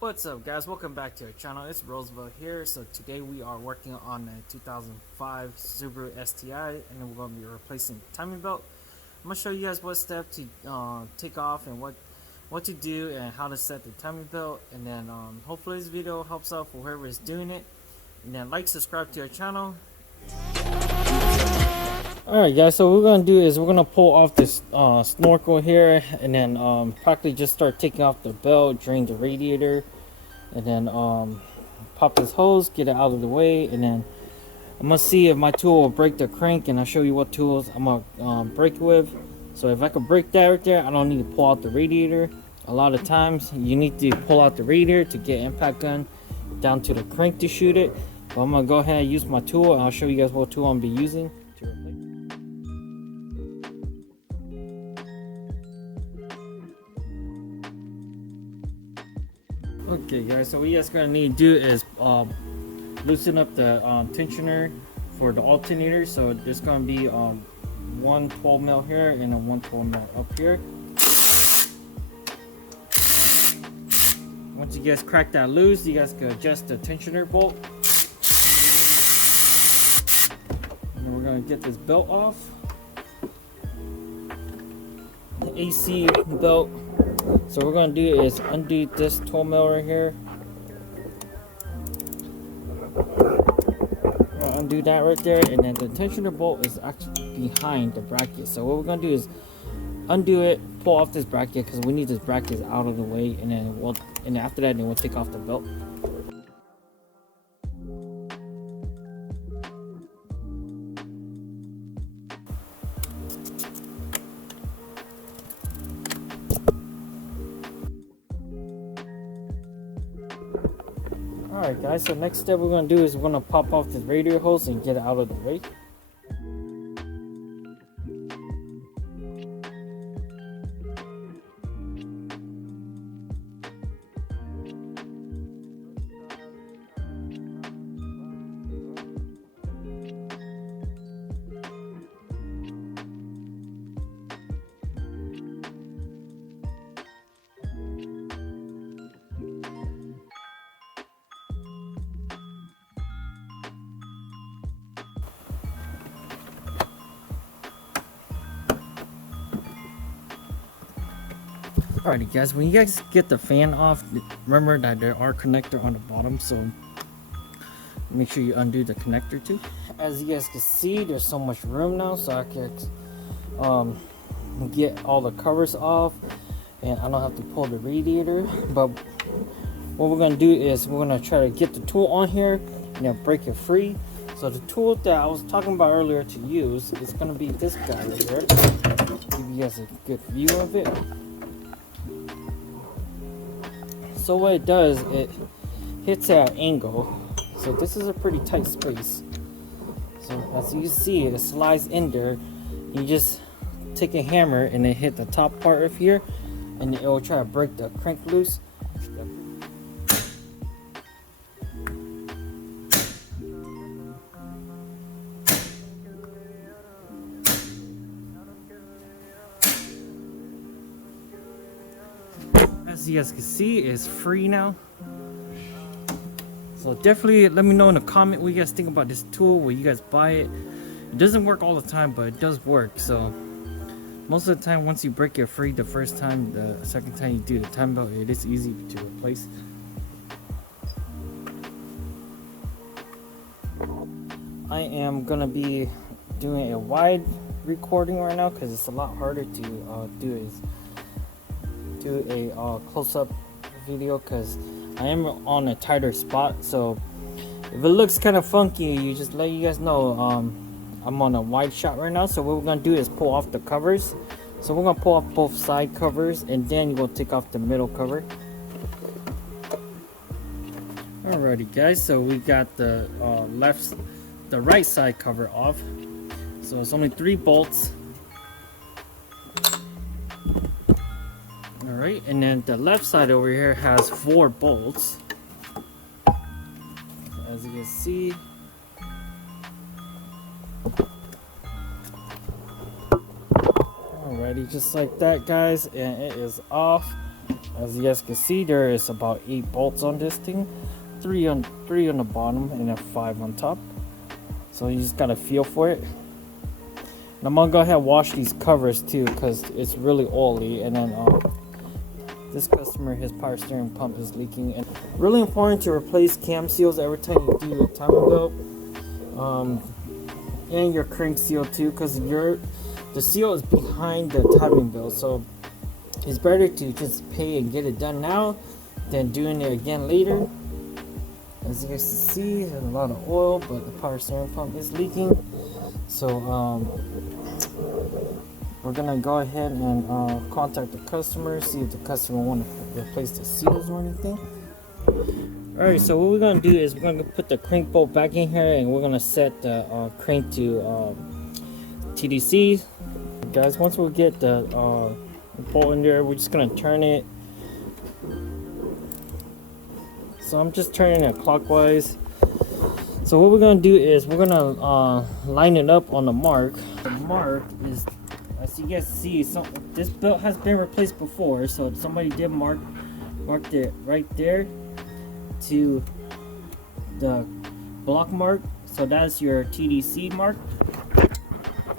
What's up, guys? Welcome back to our channel. It's Roosevelt here. So today we are working on a 2005 Subaru STI, and then we're going to be replacing the timing belt. I'm going to show you guys what step to take off and what to do and how to set the timing belt. And then hopefully this video helps out for whoever is doing it. And then subscribe to our channel. Alright guys, so what we're going to do is we're going to pull off this snorkel here, and then practically just start taking off the belt, drain the radiator, and then pop this hose, get it out of the way, and then I'm going to see if my tool will break the crank, and I'll show you what tools I'm going to break it with. So if I can break that right there, I don't need to pull out the radiator. A lot of times you need to pull out the radiator to get impact gun down to the crank to shoot it. But I'm going to go ahead and use my tool, and I'll show you guys what tool I'm going to be using to replace it. Okay guys, so what you guys gonna need to do is loosen up the tensioner for the alternator. So there's gonna be one 12 mil here and a 112 mil up here. Once you guys crack that loose, you guys can adjust the tensioner bolt. And then we're gonna get this belt off. The AC belt. So what we're going to do is undo this 12 mil right here. We'll undo that right there, and then the tensioner bolt is actually behind the bracket. So what we're going to do is undo it, pull off this bracket because we need this bracket out of the way, and then after that, then we'll take off the belt. Alright guys, so next step we're going to do is we're going to pop off this radiator hose and get it out of the way. Alrighty guys, when you guys get the fan off, remember that there are connector on the bottom, so make sure you undo the connector too. As you guys can see, there's so much room now, so I can get all the covers off and I don't have to pull the radiator. But what we're going to do is we're going to try to get the tool on here and then break it free. So the tool that I was talking about earlier to use is going to be this guy right here. Give you guys a good view of it. So what it does, it hits at an angle. So this is a pretty tight space. So as you can see, it slides in there. You just take a hammer and then hit the top part of here, and it will try to break the crank loose. As you guys can see, it's free now. So definitely let me know in the comment what you guys think about this tool, when you guys buy it. It doesn't work all the time, but it does work. So most of the time, once you break it free the first time, the second time you do the time belt, it is easy to replace. I am gonna be doing a wide recording right now because it's a lot harder to do a close-up video because I am on a tighter spot. So if it looks kind of funky, you just let you guys know I'm on a wide shot right now. So what we're gonna do is pull off the covers. So we're gonna pull off both side covers, and then you're gonna take off the middle cover. Alrighty guys, so we got the right side cover off. So it's only 3 bolts. Alright, and then the left side over here has 4 bolts. As you can see. Alrighty, just like that guys, and it is off. As you guys can see, there is about 8 bolts on this thing, three on the bottom and then 5 on top. So you just gotta feel for it. And I'm gonna go ahead and wash these covers too, because it's really oily. And then this customer, his power steering pump is leaking. And really important to replace cam seals every time you do a timing belt, and your crank seal too, because the seal is behind the timing belt. So it's better to just pay and get it done now than doing it again later. As you guys can see, there's a lot of oil, but the power steering pump is leaking. So we're gonna go ahead and contact the customer, see if the customer want to replace the seals or anything. Alright, so what we're gonna do is we're gonna put the crank bolt back in here, and we're gonna set the crank to TDC. Guys, once we get the bolt in there, we're just gonna turn it. So I'm just turning it clockwise. So what we're gonna do is we're gonna line it up on the mark. The mark is, as you guys see, this belt has been replaced before, so somebody did mark it right there to the block mark. So that's your TDC mark.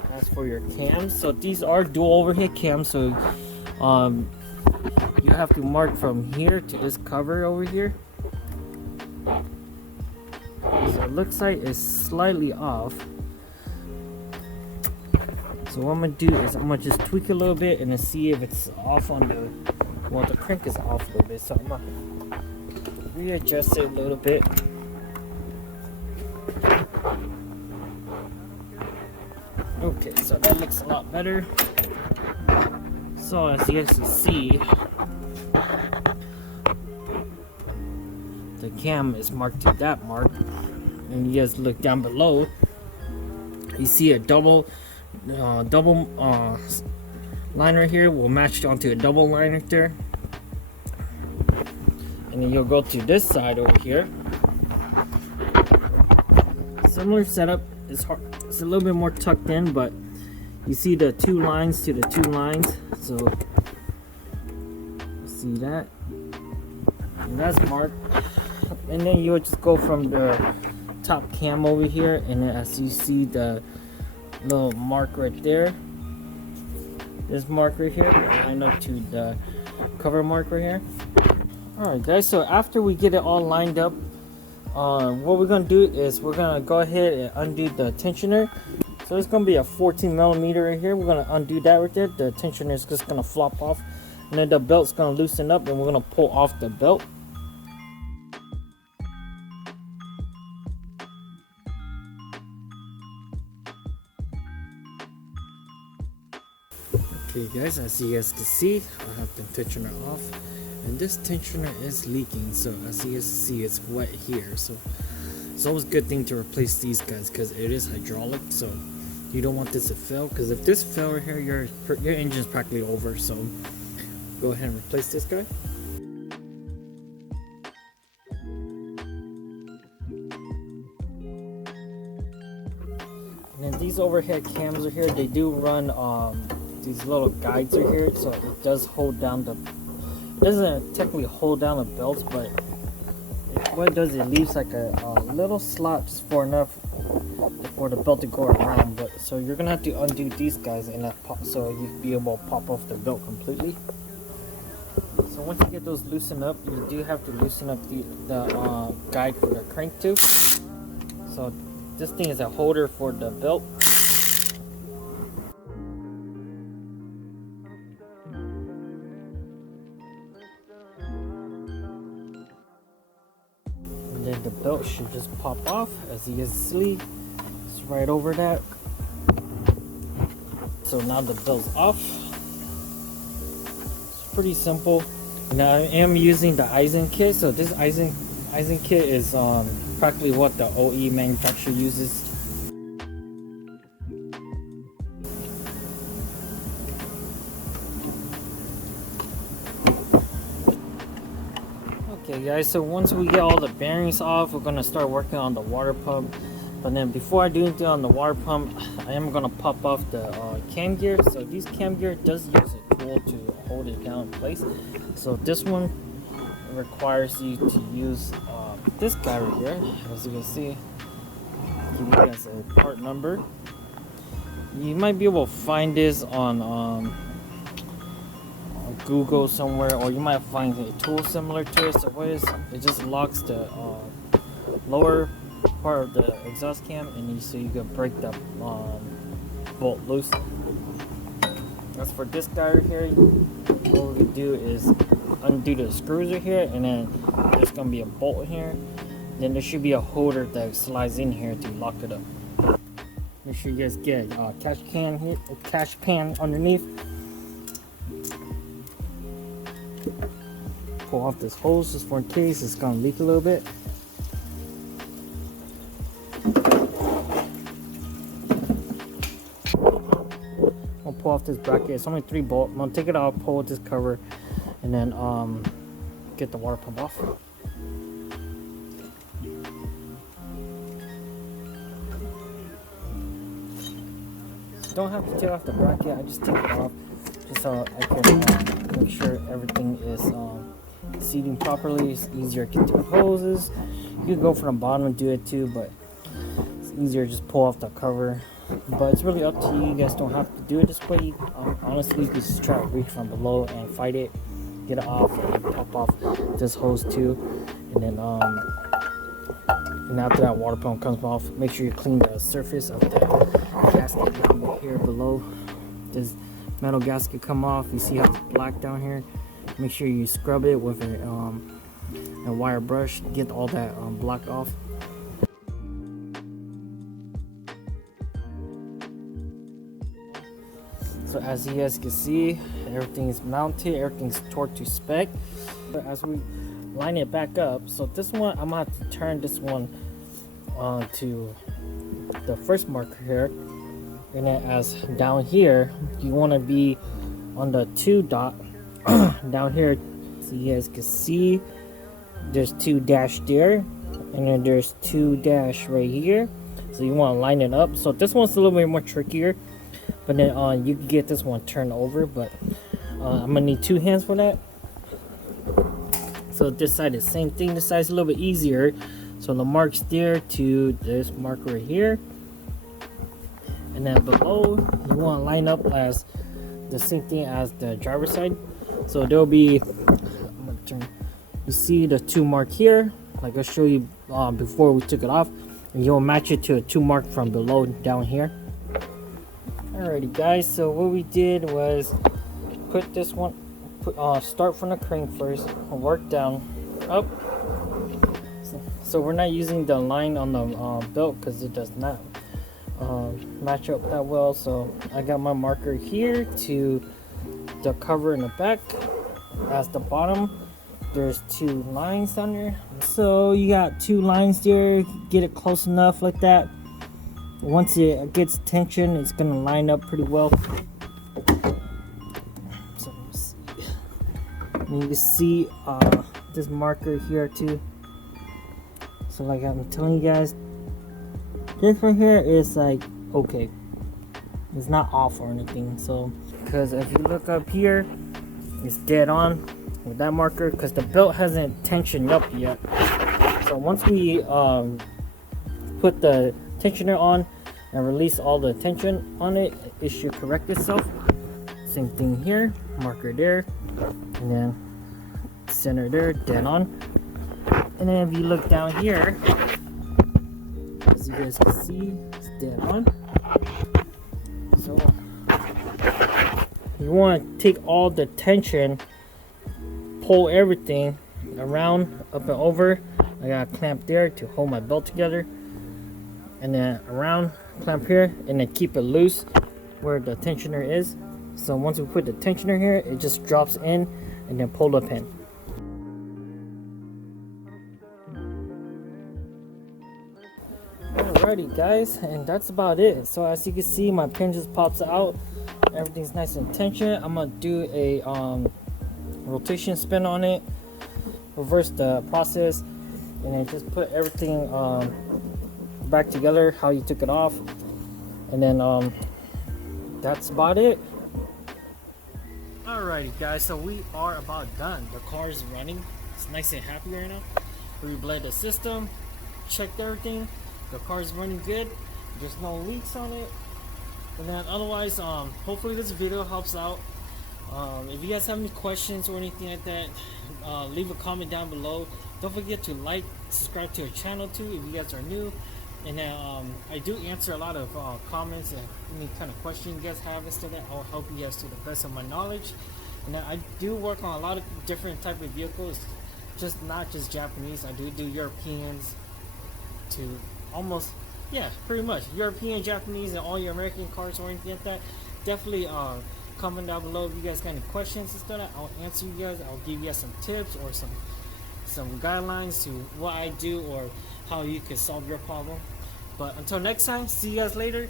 That's for your cams. So these are dual overhead cams, so you have to mark from here to this cover over here. So it looks like it's slightly off. So what I'm gonna do is I'm gonna just tweak a little bit and then see if it's off on the crank is off a little bit. So I'm gonna readjust it a little bit. Okay, so that looks a lot better. So as you guys can see, the cam is marked to that mark, and you guys look down below, you see a double line right here will match onto a double line right there. And then you'll go to this side over here. Similar setup. It's hard. It's a little bit more tucked in, but you see the 2 lines to the 2 lines. So see that, and that's marked. And then you'll just go from the top cam over here, and then as you see the little mark right there, this mark right here, line up to the cover mark right here. Alright guys, so after we get it all lined up, what we're gonna do is we're gonna go ahead and undo the tensioner. So it's gonna be a 14mm right here. We're gonna undo that right there. The tensioner is just gonna flop off, and then the belt's gonna loosen up, and we're gonna pull off the belt. Okay guys, as you guys can see, I have the tensioner off, and this tensioner is leaking. So as you guys see, it's wet here. So it's always a good thing to replace these guys, because it is hydraulic. So you don't want this to fail, because if this fell right here, your engine's practically over. So go ahead and replace this guy. And then these overhead cams are here. They do run these little guides are here, so it does hold down it doesn't technically hold down the belts, but what it does, it leaves like a little slot just for enough for the belt to go around. But so you're gonna have to undo these guys and that so you'll be able to pop off the belt completely. So once you get those loosened up, you do have to loosen up the guide for the crank too. So this thing is a holder for the belt. And then the belt should just pop off, as you can see. It's right over that. So now the belt's off. It's pretty simple. Now I am using the Eisen kit. So this Eisen kit is practically what the OE manufacturer uses. Okay guys, so once we get all the bearings off, we're gonna start working on the water pump. But then before I do anything on the water pump, I am gonna pop off the cam gear. So this cam gear does use a tool to hold it down in place. So this one requires you to use this guy right here. As you can see, give you guys a part number. You might be able to find this on Google somewhere, or you might find a tool similar to it. So what is it? Just locks the lower part of the exhaust cam, and so you can break the bolt loose. As for this guy right here, what we do is undo the screws right here, and then there's gonna be a bolt here. Then there should be a holder that slides in here to lock it up. Make sure you guys get a cash pan underneath. Pull off this hose just for in case it's gonna leak a little bit. I'll pull off this bracket. It's only 3 bolts. I'm gonna take it out, pull this cover, and then get the water pump off. Don't have to take off the bracket. I just take it off just so I can make sure everything is seating properly. It's easier to get through hoses. You can go from the bottom and do it too, but it's easier to just pull off the cover. But it's really up to you. You guys don't have to do it this way. Honestly, you can just try to reach from below and fight it, get it off, and pop off this hose too. And then and after that water pump comes off, make sure you clean the surface of the gasket down here below. This metal gasket come off. You see how it's black down here? Make sure you scrub it with a wire brush. Get all that black off. So as you guys can see, everything is mounted. Everything's torqued to spec. But as we line it back up, so this one I'm gonna have to turn this one to the first marker here, and then as down here you want to be on the 2 dot down here. So you guys can see there's 2 dash there, and then there's 2 dash right here. So you want to line it up. So this one's a little bit more trickier, but then you can get this one turned over, but I'm gonna need 2 hands for that. So this side is the same thing. This side's a little bit easier. So the mark's there to this mark right here. And then below, you want to line up as the same thing as the driver's side. So there'll be, I'm gonna turn, you see the 2 mark here, like I showed you before we took it off. And you'll match it to a 2 mark from below down here. Alrighty guys, so what we did was put this one, start from the crank first, work down up. So we're not using the line on the belt because it does not match up that well. So I got my marker here to the cover in the back. As the bottom, there's 2 lines down there. So you got 2 lines there. Get it close enough like that. Once it gets tension, it's gonna line up pretty well. So you can see this marker here too. So like I'm telling you guys, this right here is like okay, it's not off or anything. So because if you look up here, it's dead on with that marker because the belt hasn't tensioned up yet. So once we put the tensioner on and release all the tension on it, it should correct itself. Same thing here, marker there, and then center there, dead on. And then if you look down here, as you guys can see, it's dead on. So you want to take all the tension, pull everything around, up and over. I got a clamp there to hold my belt together, and then around, clamp here, and then keep it loose where the tensioner is. So once we put the tensioner here, it just drops in, and then pull the pin. Alrighty guys, and that's about it. So as you can see, my pin just pops out. Everything's nice and tension. I'm gonna do a rotation spin on it, reverse the process, and then just put everything back together, how you took it off, and then that's about it. Alrighty guys, so we are about done. The car is running, it's nice and happy right now. We bled the system, checked everything, the car is running good, there's no leaks on it. And then otherwise, hopefully this video helps out. If you guys have any questions or anything like that, leave a comment down below. Don't forget to like, subscribe to our channel too if you guys are new. And then I do answer a lot of comments and any kind of question you guys have and stuff. That I'll help you guys to the best of my knowledge. And then I do work on a lot of different type of vehicles, just not just Japanese. I do Europeans to almost, yeah, pretty much European, Japanese, and all your American cars or anything like that. Definitely comment down below if you guys got any questions and stuff. I'll answer you guys. I'll give you guys some tips or some guidelines to what I do or how you can solve your problem. But until next time, see you guys later.